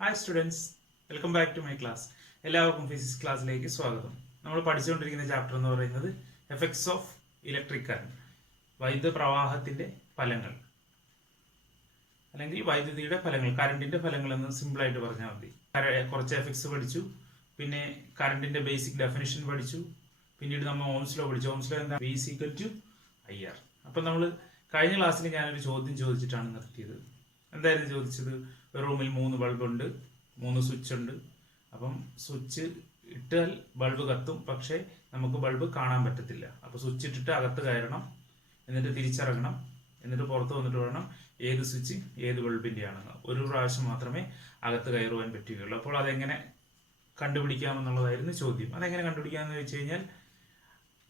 Hi students, welcome back to my class. എല്ലാവർക്കും physics ക്ലാസ്സിലേക്ക് സ്വാഗതം. നമ്മൾ പഠിച്ചുകൊണ്ടിരിക്കുന്ന ചാപ്റ്റർ എന്ന് പറയുന്നത് എഫക്ട്സ് ഓഫ് ഇലക്ട്രിക് കറണ്ട്, വൈദ്യുത പ്രവാഹത്തിന്റെ ഫലങ്ങൾ അല്ലെങ്കിൽ വൈദ്യുതിയുടെ ഫലങ്ങൾ, കറണ്ടിന്റെ ഫലങ്ങൾ എന്ന് സിമ്പിളായിട്ട് പറഞ്ഞാൽ മതി. കുറച്ച് എഫക്ട്സ് പഠിച്ചു, പിന്നെ കറണ്ടിന്റെ ബേസിക് ഡെഫിനിഷൻ പഠിച്ചു, പിന്നീട് നമ്മൾ ഓംസ് ലോ പഠിച്ചു. ഓംസ് ലോ എന്താ? V = IR. അപ്പം നമ്മൾ കഴിഞ്ഞ ക്ലാസ്സിൽ ഞാനൊരു ചോദ്യം ചോദിച്ചിട്ടാണ് നിർത്തിയത്. എന്തായിരുന്നു ചോദിച്ചത്? ഒരു റൂമിൽ 3 ബൾബുണ്ട്, 3 സ്വിച്ച് ഉണ്ട്. അപ്പം സ്വിച്ച് ഇട്ടാൽ ബൾബ് കത്തും, പക്ഷേ നമുക്ക് ബൾബ് കാണാൻ പറ്റത്തില്ല. അപ്പോൾ സ്വിച്ച് ഇട്ടിട്ട് അകത്ത് കയറണം, എന്നിട്ട് തിരിച്ചിറങ്ങണം, എന്നിട്ട് പുറത്ത് വന്നിട്ട് വേണം ഏത് സ്വിച്ച് ഏത് ബൾബിൻ്റെ ആണെന്ന്. ഒരു പ്രാവശ്യം മാത്രമേ അകത്ത് കയറുവാൻ പറ്റുകയുള്ളൂ. അപ്പോൾ അതെങ്ങനെ കണ്ടുപിടിക്കാമെന്നുള്ളതായിരുന്നു ചോദ്യം. അതെങ്ങനെ കണ്ടുപിടിക്കാമെന്ന് വെച്ച് കഴിഞ്ഞാൽ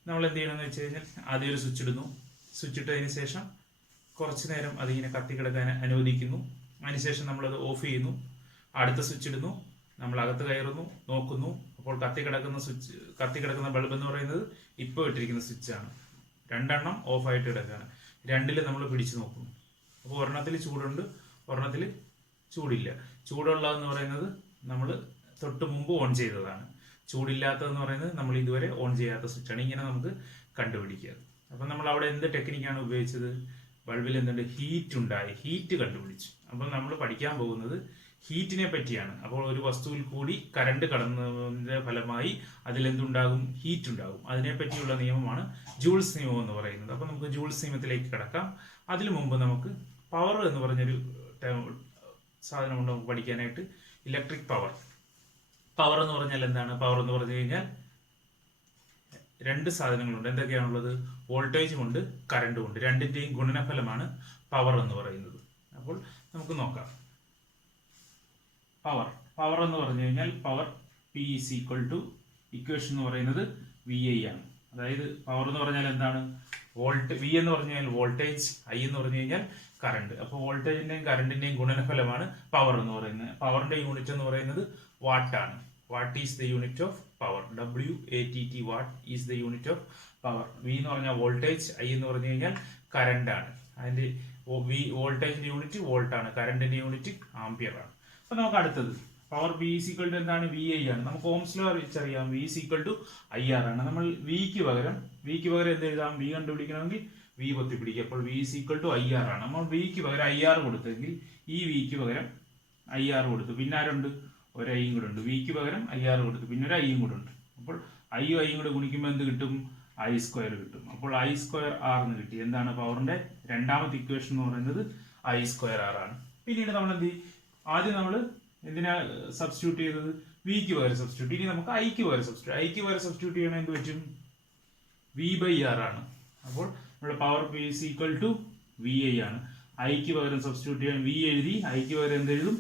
നമ്മൾ എന്ത് ചെയ്യണമെന്ന് വെച്ച് കഴിഞ്ഞാൽ ആദ്യം ഒരു സ്വിച്ച് ഇടുന്നു. സ്വിച്ച് ഇട്ടതിന് ശേഷം കുറച്ച് നേരം അതിങ്ങനെ കത്തിക്കിടക്കാൻ അനുവദിക്കുന്നു. അതിനുശേഷം നമ്മളത് ഓഫ് ചെയ്യുന്നു. അടുത്ത സ്വിച്ച് ഇടുന്നു, നമ്മൾ അകത്ത് കയറുന്നു, നോക്കുന്നു. അപ്പോൾ കത്തിക്കിടക്കുന്ന ബൾബ് എന്ന് പറയുന്നത് ഇപ്പോൾ ഇട്ടിരിക്കുന്ന സ്വിച്ചാണ്. 2 എണ്ണം ഓഫായിട്ട് കിടക്കുകയാണ്. 2 നമ്മൾ പിടിച്ചു നോക്കുന്നു. അപ്പോൾ ഒരെണ്ണത്തിൽ ചൂടുണ്ട്, ഒരെണ്ണത്തിൽ ചൂടില്ല. ചൂടുള്ളതെന്ന് പറയുന്നത് നമ്മൾ തൊട്ട് മുമ്പ് ഓൺ ചെയ്തതാണ്. ചൂടില്ലാത്തതെന്ന് പറയുന്നത് നമ്മൾ ഇതുവരെ ഓൺ ചെയ്യാത്ത സ്വിച്ചാണ്. ഇങ്ങനെ നമുക്ക് കണ്ടുപിടിക്കുക. അപ്പം നമ്മൾ അവിടെ എന്ത് ടെക്നിക്കാണ് ഉപയോഗിച്ചത്? ബൾബിൽ എന്തുണ്ട്? ഹീറ്റ് ഉണ്ടായി, ഹീറ്റ് കണ്ടുപിടിച്ചു. അപ്പം നമ്മൾ പഠിക്കാൻ പോകുന്നത് ഹീറ്റിനെ പറ്റിയാണ്. അപ്പോൾ ഒരു വസ്തുവിൽ കൂടി കറണ്ട് കടന്നതിന്റെ ഫലമായി അതിലെന്തുണ്ടാകും? ഹീറ്റ് ഉണ്ടാകും. അതിനെപ്പറ്റിയുള്ള നിയമമാണ് ജൂൾസ് നിയമം എന്ന് പറയുന്നത്. അപ്പം നമുക്ക് ജൂൾസ് നിയമത്തിലേക്ക് കിടക്കാം. അതിനു മുമ്പ് നമുക്ക് പവർ എന്ന് പറഞ്ഞൊരു സാധനമുണ്ട് നമുക്ക് പഠിക്കാനായിട്ട്. Electric power. പവർ എന്ന് പറഞ്ഞാൽ എന്താണ്? പവർ എന്ന് പറഞ്ഞു കഴിഞ്ഞാൽ 2 സാധനങ്ങളുണ്ട്. എന്തൊക്കെയാണുള്ളത്? വോൾട്ടേജും ഉണ്ട്, കറണ്ടും ഉണ്ട്. രണ്ടിന്റെയും ഗുണനഫലമാണ് പവർ എന്ന് പറയുന്നത്. അപ്പോൾ നമുക്ക് നോക്കാം. പവർ എന്ന് പറഞ്ഞു കഴിഞ്ഞാൽ പവർ P = ഇക്വേഷൻ എന്ന് പറയുന്നത് VI ആണ്. അതായത് പവർ എന്ന് പറഞ്ഞാൽ എന്താണ്? V എന്ന് പറഞ്ഞു കഴിഞ്ഞാൽ വോൾട്ടേജ്, I എന്ന് പറഞ്ഞു കഴിഞ്ഞാൽ കറണ്ട്. അപ്പോൾ വോൾട്ടേജിന്റെയും കറണ്ടിന്റെയും ഗുണനഫലമാണ് പവർ എന്ന് പറയുന്നത്. പവറിന്റെ യൂണിറ്റ് എന്ന് പറയുന്നത് വാട്ടാണ്. Watt is the unit of power. WATT, watt is the unit of power. V എന്ന് പറഞ്ഞാൽ വോൾട്ടേജ്, I എന്ന് പറഞ്ഞു കഴിഞ്ഞാൽ കറണ്ട് ആണ്. അതിന്റെ വോൾട്ടേജിന്റെ യൂണിറ്റ് വോൾട്ട് ആണ്, കറണ്ടിന്റെ യൂണിറ്റ് ആംപിയർ ആണ്. അപ്പൊ നമുക്ക് അടുത്തത് പവർ V = എന്താണ്? VI ആണ്. നമുക്ക് ഓംസ് ലോ അറിയാം. V = IR ആണ്. നമ്മൾ വിക്ക് പകരം എന്ത് എഴുതാം? V കണ്ടുപിടിക്കണമെങ്കിൽ V കൊത്തിപ്പിടിക്കുക. അപ്പോൾ V = IR ആണ്. നമ്മൾ വിക്ക് പകരം IR കൊടുത്തെങ്കിൽ ഈ വിക്ക് പകരം IR കൊടുത്തു. പിന്നെ ആരുണ്ട്? ഒരു ഐയും കൂടെ ഉണ്ട്. വിക്ക് പകരം IR കൊടുത്തു, പിന്നെ ഒരു ഐയും കൂടെ ഉണ്ട്. അപ്പോൾ ഐയും കൂടെ ഗുണിക്കുമ്പോൾ എന്ത് കിട്ടും? I² കിട്ടും. അപ്പോൾ I² R എന്ന് കിട്ടി. എന്താണ്? പവറിന്റെ രണ്ടാമത്തെ ഇക്വേഷൻ എന്ന് പറയുന്നത് I² R ആണ്. പിന്നീട് നമ്മൾ എന്ത് ചെയ്യും? ആദ്യം നമ്മൾ എന്തിനാ സബ്സ്റ്റിറ്റ്യൂട്ട് ചെയ്തത്? വിക്ക് പകരം സബ്സ്റ്റിറ്റ്യൂട്ട്. ഇനി നമുക്ക് ഐക്ക് പകരം സബ്സ്റ്റിറ്റ്യൂട്ട് ചെയ്യണം. എന്ത് പറ്റും? V/R ആണ്. അപ്പോൾ നമ്മുടെ പവർ P = VI ആണ്. ഐക്ക് പകരം സബ്സ്റ്റിറ്റ്യൂട്ട് ചെയ്യാൻ V എഴുതി, ഐക്ക് പകരം എന്ത് എഴുതും?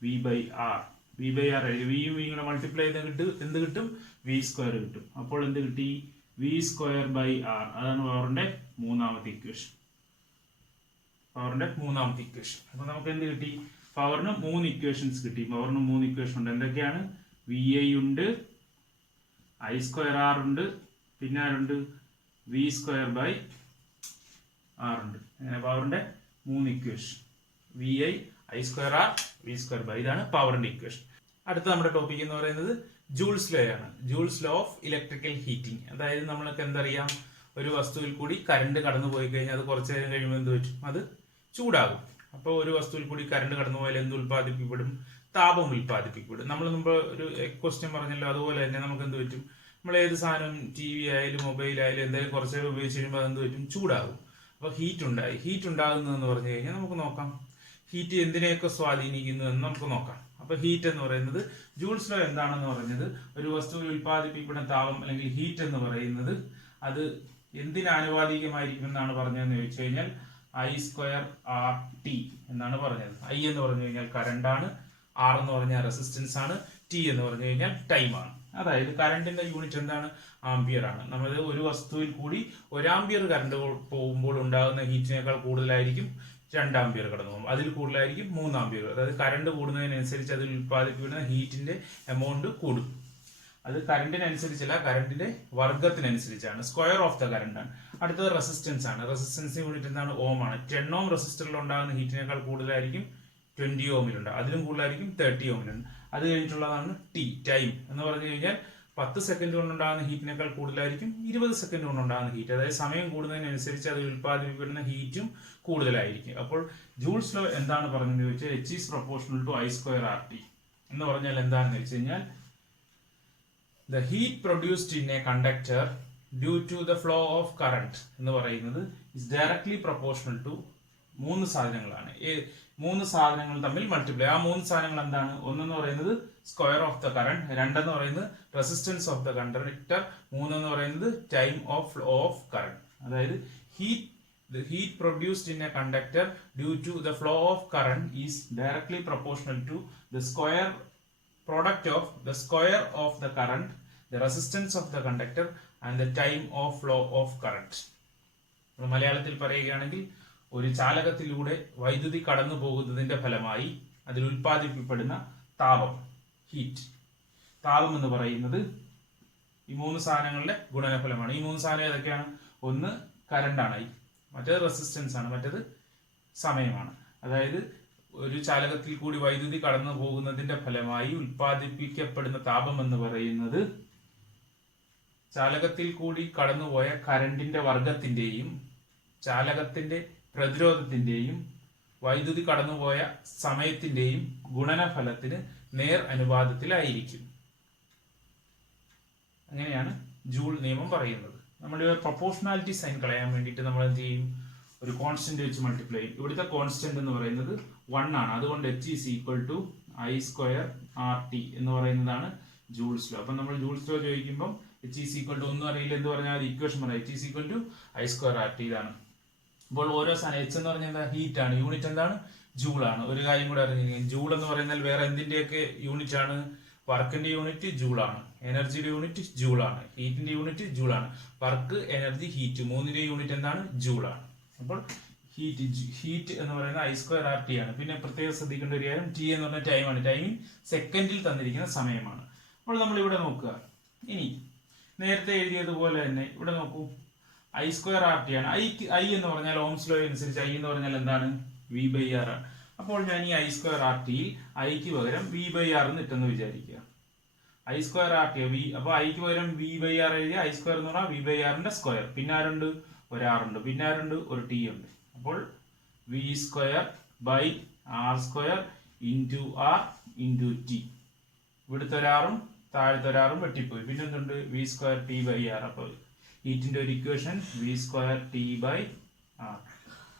V/R എഴുതി. വിയും വിയും കൂടെ മൾട്ടിപ്ലൈ ചെയ്ത് എന്ത് കിട്ടും? V² കിട്ടും. അപ്പോൾ എന്ത് കിട്ടി? V²/R. അതാണ് പവറിന്റെ മൂന്നാമത്തെ ഇക്വേഷൻ. അപ്പൊ നമുക്ക് എന്ത് കിട്ടി? പവറിന് 3 ഇക്വേഷൻസ് കിട്ടി. പവറിന് 3 ഇക്വേഷൻ ഉണ്ട്. എന്തൊക്കെയാണ്? VI ഉണ്ട്, I²R ഉണ്ട്, പിന്നെ ആരുണ്ട്? V²/R ഉണ്ട്. അങ്ങനെ പവറിന്റെ 3 ഇക്വേഷൻ VI, I²R, V²/R. ഇതാണ് പവറിന്റെ ഇക്വേഷൻ. അടുത്ത നമ്മുടെ ടോപ്പിക് എന്ന് പറയുന്നത് ജൂൾസ് ലോ ആണ്. Joule's law of electrical heating. അതായത് നമ്മൾക്ക് എന്തറിയാം? ഒരു വസ്തുവിൽ കൂടി കറണ്ട് കടന്നു പോയി കഴിഞ്ഞാൽ അത് കുറച്ചു നേരം കഴിയുമ്പോൾ എന്ത് പറ്റും? അത് ചൂടാകും. അപ്പോൾ ഒരു വസ്തുവിൽ കൂടി കറണ്ട് കടന്നു പോയാൽ എന്ത് ഉൽപ്പാദിപ്പിക്കപ്പെടും? താപം ഉൽപ്പാദിപ്പിക്കപ്പെടും. നമ്മൾ മുമ്പ് ഒരു ക്വസ്റ്റ്യൻ പറഞ്ഞല്ലോ, അതുപോലെ തന്നെ നമുക്ക് എന്ത് പറ്റും? നമ്മൾ ഏത് സാധനം, TV ആയാലും മൊബൈൽ ആയാലും എന്തായാലും കുറച്ചു നേരം ഉപയോഗിച്ച് കഴിയുമ്പോൾ അതെന്ത് പറ്റും? ചൂടാകും. അപ്പോൾ ഹീറ്റ് ഉണ്ടാകുന്നതെന്ന് പറഞ്ഞു കഴിഞ്ഞാൽ നമുക്ക് നോക്കാം. ഹീറ്റ് എന്തിനെയൊക്കെ സ്വാധീനിക്കുന്നു എന്ന് നമുക്ക് നോക്കാം. അപ്പൊ ഹീറ്റ് എന്ന് പറയുന്നത് ജൂൾസ് ലോ എന്താണെന്ന് പറഞ്ഞത്, ഒരു വസ്തുവിൽ ഉൽപ്പാദിപ്പിക്കപ്പെടുന്ന താപം അല്ലെങ്കിൽ ഹീറ്റ് എന്ന് പറയുന്നത് അത് എന്തിന് ആനുപാതികമായിരിക്കും എന്നാണ് പറഞ്ഞതെന്ന് ചോദിച്ചു കഴിഞ്ഞാൽ I²RT എന്നാണ് പറഞ്ഞത്. I എന്ന് പറഞ്ഞു കഴിഞ്ഞാൽ കറണ്ടാണ്, R എന്ന് പറഞ്ഞാൽ റെസിസ്റ്റൻസ് ആണ്, T എന്ന് പറഞ്ഞു കഴിഞ്ഞാൽ ടൈം ആണ്. അതായത് കറണ്ടിന്റെ യൂണിറ്റ് എന്താണ്? ആംപിയർ ആണ്. നമ്മൾ ഒരു വസ്തുവിൽ കൂടി 1 ആംപിയർ കറണ്ട് പോകുമ്പോൾ ഉണ്ടാകുന്ന ഹീറ്റിനേക്കാൾ കൂടുതലായിരിക്കും 2 ആംപിയർ കടന്നു പോകും. അതിൽ കൂടുതലായിരിക്കും 3 ആംപിയർ. അതായത് കറണ്ട് കൂടുന്നതിനനുസരിച്ച് അതിൽ ഉൽപ്പാദിപ്പിക്കുന്ന ഹീറ്റിന്റെ എമൗണ്ട് കൂടും. അത് കറണ്ടിനനുസരിച്ചല്ല, കറണ്ടിന്റെ വർഗത്തിനനുസരിച്ചാണ്. സ്ക്വയർ ഓഫ് ദ കറണ്ട് ആണ്. അടുത്തത് റെസിസ്റ്റൻസ് ആണ്. റെസിസ്റ്റൻസ് യൂണിറ്റ് എന്താണ്? ഓം ആണ്. 10 ഓം റെസിസ്റ്ററിൽ ഉണ്ടാകുന്ന ഹീറ്റിനേക്കാൾ കൂടുതലായിരിക്കും 20 ഓമിലുണ്ട്, അതിലും കൂടുതലായിരിക്കും 30 ഓമിലുണ്ട്. അത് കഴിഞ്ഞിട്ടുള്ളതാണ് ടി, ടൈം എന്ന് പറഞ്ഞു കഴിഞ്ഞാൽ 10 സെക്കൻഡ് കൊണ്ടുണ്ടാകുന്ന ഹീറ്റിനേക്കാൾ കൂടുതലായിരിക്കും 20 സെക്കൻഡ് കൊണ്ടുണ്ടാകുന്ന ഹീറ്റ്. അതായത് സമയം കൂടുന്നതിനനുസരിച്ച് അത് ഉൽപ്പാദിപ്പിക്കുന്ന ഹീറ്റും കൂടുതലായിരിക്കും. അപ്പോൾ ജൂൾസ് ലോ എന്താണ് പറഞ്ഞതെന്ന് ചോദിച്ചാൽ H is proportional to I² RT എന്ന് പറഞ്ഞാൽ എന്താണെന്ന് വെച്ച് കഴിഞ്ഞാൽ the heat produced in a conductor due to the flow of current എന്ന് പറയുന്നത് is directly proportional to മൂന്ന് സാധനങ്ങളാണ്. മൂന്ന് സാധനങ്ങൾ തമ്മിൽ മൾട്ടിപ്ലൈ. ആ മൂന്ന് സാധനങ്ങൾ എന്താണ്? ഒന്നെന്ന് പറയുന്നത് സ്ക്വയർ ഓഫ് ദ കറണ്ട്, രണ്ടെന്ന് പറയുന്നത് റെസിസ്റ്റൻസ് ഓഫ് ദ കണ്ടക്ടർ, മൂന്നെന്ന് പറയുന്നത് time of flow of current. അതായത് the heat produced in a conductor due to the flow of current is directly proportional to the square product of the square of the current, the resistance of the conductor and the time of flow of current. മലയാളത്തിൽ പറയുകയാണെങ്കിൽ ഒരു ചാലകത്തിലൂടെ വൈദ്യുതി കടന്നു പോകുന്നതിന്റെ ഫലമായി അതിൽ ഉൽപ്പാദിപ്പിക്കപ്പെടുന്ന താപം, heat. താപം എന്ന് പറയുന്നത് ഈ മൂന്ന് സാധനങ്ങളുടെ ഗുണനഫലമാണ്. ഈ മൂന്ന് സാധനം ഏതൊക്കെയാണ്? ഒന്ന് കറണ്ടാണ്, മറ്റേത് റെസിസ്റ്റൻസ് ആണ്, മറ്റേത് സമയമാണ്. അതായത് ഒരു ചാലകത്തിൽ കൂടി വൈദ്യുതി കടന്നു പോകുന്നതിന്റെ ഫലമായി ഉൽപ്പാദിപ്പിക്കപ്പെടുന്ന താപം എന്ന് പറയുന്നത് ചാലകത്തിൽ കൂടി കടന്നുപോയ കറണ്ടിന്റെ വർഗത്തിന്റെയും ചാലകത്തിന്റെ പ്രതിരോധത്തിന്റെയും വൈദ്യുതി കടന്നുപോയ സമയത്തിന്റെയും ഗുണനഫലത്തിന് നേർ അനുപാതത്തിലായിരിക്കും. അങ്ങനെയാണ് ജൂൾ നിയമം പറയുന്നത്. നമ്മുടെ പ്രൊപ്പോർഷണാലിറ്റി സൈൻ കളയാൻ വേണ്ടിയിട്ട് നമ്മൾ എന്ത് ചെയ്യും? ഒരു കോൺസ്റ്റന്റ് വെച്ച് മൾട്ടിപ്ലൈ ചെയ്യും. ഇവിടുത്തെ കോൺസ്റ്റന്റ് എന്ന് പറയുന്നത് 1 ആണ്. അതുകൊണ്ട് H is equal to I² RT എന്ന് പറയുന്നതാണ് ജൂൾസ് ലോ. അപ്പൊ നമ്മൾ ജൂൾസ് ലോ ചോദിക്കുമ്പോൾ H ഈസ് ഈക്വൽ ടു ഒന്നും അറിയില്ല എന്ന് പറഞ്ഞാൽ ഇക്വേഷൻ പറയാം. H is equal to I² RT ഇതാണ്. അപ്പോൾ ഓരോ സാധനം H എന്ന് പറഞ്ഞാൽ എന്താ? ഹീറ്റ് ആണ്. യൂണിറ്റ് എന്താണ്? ജൂൾ ആണ്. ഒരു കാര്യം കൂടെ അറിഞ്ഞിരിക്കും, ജൂൾ എന്ന് പറയുന്നത് വേറെ എന്തിന്റെയൊക്കെ യൂണിറ്റ് ആണ്? വർക്കിന്റെ യൂണിറ്റ് ജൂൾ ആണ്, എനർജിയുടെ യൂണിറ്റ് ജൂൾ ആണ്, ഹീറ്റിന്റെ യൂണിറ്റ് ജൂൾ ആണ്. വർക്ക്, എനർജി, ഹീറ്റ് മൂന്നിന്റെ യൂണിറ്റ് എന്താണ്? ജൂൾ ആണ്. അപ്പോൾ ഹീറ്റ് എന്ന് പറയുന്നത് I² RT ആണ്. പിന്നെ പ്രത്യേകം ശ്രദ്ധിക്കേണ്ട ഒരു കാര്യം, ടി എന്ന് പറഞ്ഞ ടൈമാണ്. ടൈമിംഗ് സെക്കൻഡിൽ തന്നിരിക്കുന്ന സമയമാണ്. അപ്പോൾ നമ്മൾ ഇവിടെ നോക്കുക. ഇനി നേരത്തെ എഴുതിയതുപോലെ തന്നെ ഇവിടെ നോക്കൂ, I² RT ആണ്. ഐ എന്ന് പറഞ്ഞാൽ ഓംസ് ലോ അനുസരിച്ച് ഐ എന്ന് പറഞ്ഞാൽ എന്താണ്? V/R ആണ്. അപ്പോൾ ഞാൻ ഈ I² RT യിൽ ഐക്ക് പകരം V/R എന്ന് ഇട്ടെന്ന് വിചാരിക്കുക. I² RT അപ്പൊ ഐക്ക് പകരം V/R എഴുതിയ I² എന്ന് പറഞ്ഞാൽ V/R സ്ക്വയർ. പിന്നെ ആരുണ്ട്? ഒരാറുണ്ട്. പിന്നെ ആരുണ്ട്? ഒരു ടി ഉണ്ട്. അപ്പോൾ V² by R² into R into T. ഇവിടുത്തെ ഒരാറും താഴത്തെ ഒരാറും വെട്ടിപ്പോയി. പിന്നെ എന്തുണ്ട്? V² T/R. അപ്പോൾ ഹീറ്റിന്റെ ഒരു ഇക്വേഷൻ V² T/R.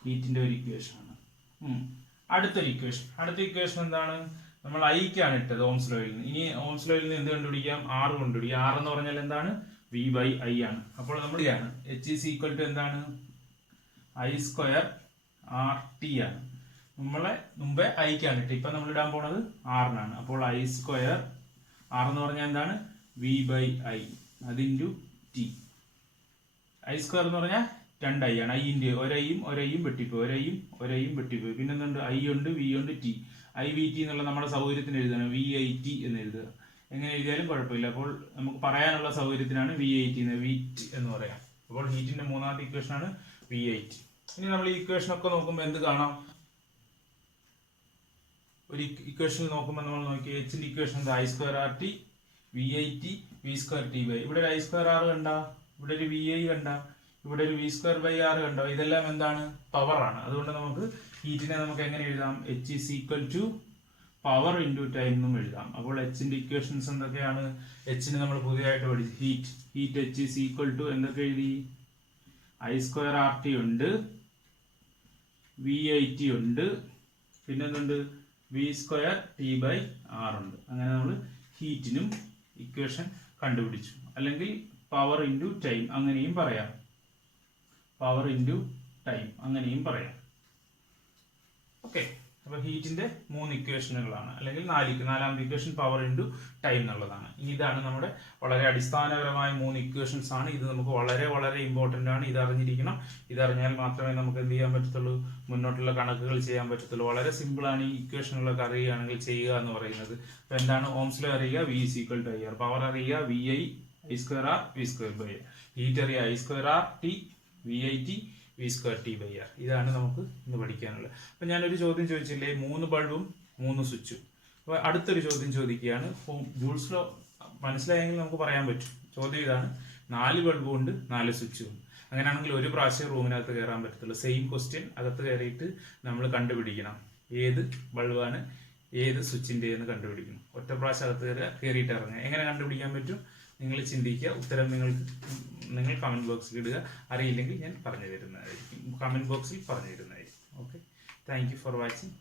ഹീറ്റിന്റെ ഒരു ഇക്വേഷൻ ആണ്. അടുത്ത ഇക്വേഷൻ എന്താണ്? നമ്മൾ ഐക്കാണ് ഇട്ടത് ഓംസ് ലോയിൽ നിന്ന്. ഇനി ഓംസ് ലോയിൽ നിന്ന് എന്ത് കണ്ടുപിടിക്കാം? R കണ്ടുപിടിക്കാം. R എന്ന് പറഞ്ഞാൽ എന്താണ്? V/I ആണ്. അപ്പോൾ നമ്മൾ H ഈസ് ഈക്വൽ ടു എന്താണ്? I² RT ആണ്. നമ്മളെ മുമ്പേ ഐക്കാണ് ഇട്ട്, ഇപ്പൊ നമ്മൾ ഇടാൻ പോണത് ആറിനാണ്. അപ്പോൾ I² R എന്ന് പറഞ്ഞാൽ എന്താണ്? V/I അതിൻറ്റു T. I² എന്ന് പറഞ്ഞാൽ 2I ആണ്. ഐന്റെ ഒരൈയും വെട്ടിപ്പോയി. പിന്നെ എന്തുണ്ട്? I ഉണ്ട്, V ഉണ്ട്, ടി. IVT എന്നുള്ള നമ്മുടെ സൗകര്യത്തിന് എഴുതണം. VIT എന്ന് എഴുതുക. എങ്ങനെ എഴുതിയാലും കുഴപ്പമില്ല. അപ്പോൾ നമുക്ക് പറയാനുള്ള സൗകര്യത്തിനാണ് VIT വീറ്റ് എന്ന് പറയാം. അപ്പോൾ ഹീറ്റിന്റെ മൂന്നാമത്തെ ഇക്വേഷൻ ആണ് VIT. ഇനി നമ്മൾ ഈ ഇക്വേഷൻ ഒക്കെ നോക്കുമ്പോൾ എന്ത് കാണാം? ഒരു ഇക്വേഷൻ നോക്കുമ്പോൾ നമ്മൾ നോക്കി Hന്റെ ഇക്വേഷൻ എന്താ? I² RT VIT V² T/. ഇവിടെ ഒരു I² R കണ്ട, ഇവിടെ ഒരു VI കണ്ട, ഇവിടെ ഒരു V²/R കണ്ടോ? ഇതെല്ലാം എന്താണ്? പവർ ആണ്. അതുകൊണ്ട് നമുക്ക് ഹീറ്റിനെ നമുക്ക് എങ്ങനെ എഴുതാം? H is equal to power into time എന്നും എഴുതാം. അപ്പോൾ Hന്റെ ഇക്വേഷൻസ് എന്തൊക്കെയാണ്? Hന് നമ്മൾ പുതിയതായിട്ട് പഠിച്ചു heat H is equal to എന്തൊക്കെ എഴുതി? I² RT ഉണ്ട്, VIT ഉണ്ട്, പിന്നെ എന്തുണ്ട്? V² T/R ഉണ്ട്. അങ്ങനെ നമ്മൾ ഹീറ്റിനും ഇക്വേഷൻ കണ്ടുപിടിച്ചു. അല്ലെങ്കിൽ പവർ ഇൻറ്റു ടൈം അങ്ങനെയും പറയാം. ഓക്കെ. അപ്പൊ ഹീറ്റിന്റെ 3 ഇക്വേഷനുകളാണ്, അല്ലെങ്കിൽ നാലാമത്തെ ഇക്വേഷൻ പവർ ഇൻറ്റു ടൈം എന്നുള്ളതാണ്. ഇനി ഇതാണ് നമ്മുടെ വളരെ അടിസ്ഥാനപരമായ 3 ഇക്വേഷൻസ് ആണ്. ഇത് നമുക്ക് വളരെ വളരെ ഇമ്പോർട്ടന്റ് ആണ്. ഇത് അറിഞ്ഞിരിക്കണം. ഇതറിഞ്ഞാൽ മാത്രമേ നമുക്ക് എന്ത് ചെയ്യാൻ പറ്റത്തുള്ളൂ? മുന്നോട്ടുള്ള കണക്കുകൾ ചെയ്യാൻ പറ്റത്തുള്ളൂ. വളരെ സിമ്പിൾ ആണ്. ഈ ഇക്വേഷനുകളൊക്കെ അറിയുകയാണെങ്കിൽ ചെയ്യുക എന്ന് പറയുന്നത്. അപ്പൊ എന്താണ്? ഓംസ് ലോ അറിയുക, V is equal to IR. Power അറിയുക, VI I² R V²/I. Heat അറിയുക, I² RT VIT V²T/R. ഇതാണ് നമുക്ക് ഇന്ന് പഠിക്കാനുള്ളത്. അപ്പം ഞാനൊരു ചോദ്യം ചോദിച്ചില്ലേ, 3 ബൾബും 3 സ്വിച്ചും. അപ്പോൾ അടുത്തൊരു ചോദ്യം ചോദിക്കുകയാണ്. ജൂൾസ് ലോ മനസ്സിലായെങ്കിൽ നമുക്ക് പറയാൻ പറ്റും. ചോദ്യം ഇതാണ്, 4 ബൾബും ഉണ്ട് 4 സ്വിച്ചും ഉണ്ട്. അങ്ങനെയാണെങ്കിൽ ഒരു പ്രാവശ്യം റൂമിനകത്ത് കയറാൻ പറ്റത്തുള്ളൂ. സെയിം ക്വസ്റ്റ്യൻ അകത്ത് കയറിയിട്ട് നമ്മൾ കണ്ടുപിടിക്കണം ഏത് ബൾബാണ് ഏത് സ്വിച്ചിൻ്റെ എന്ന് കണ്ടുപിടിക്കണം. ഒറ്റ പ്രാവശ്യം അകത്ത് കയറിയിട്ട് ഇറങ്ങുക. എങ്ങനെ കണ്ടുപിടിക്കാൻ പറ്റും? നിങ്ങൾ ചിന്തിക്കുക. ഉത്തരം നിങ്ങൾ കമൻറ്റ് ബോക്സിൽ ഇടുക. അറിയില്ലെങ്കിൽ ഞാൻ പറഞ്ഞു തരുന്നതായിരിക്കും, കമൻറ്റ് ബോക്സിൽ പറഞ്ഞു തരുന്നതായിരിക്കും. Okay, thank you for watching.